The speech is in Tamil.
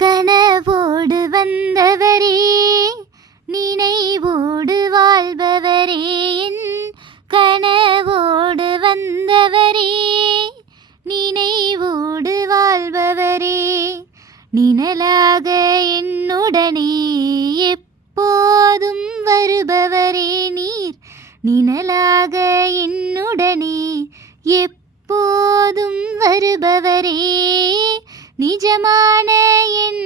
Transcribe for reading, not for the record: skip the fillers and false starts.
கனவோடு வந்தவரே, நினைவோடு வாழ்பவரே, என் கனவோடு வந்தவரே, நினைவோடு வாழ்பவரே, நிழலாக என்னுடனே எப்போதும் வருபவரே, நீர் நிழலாக என்னுடனே எப்போதும் வருபவரே, நிஜமான என்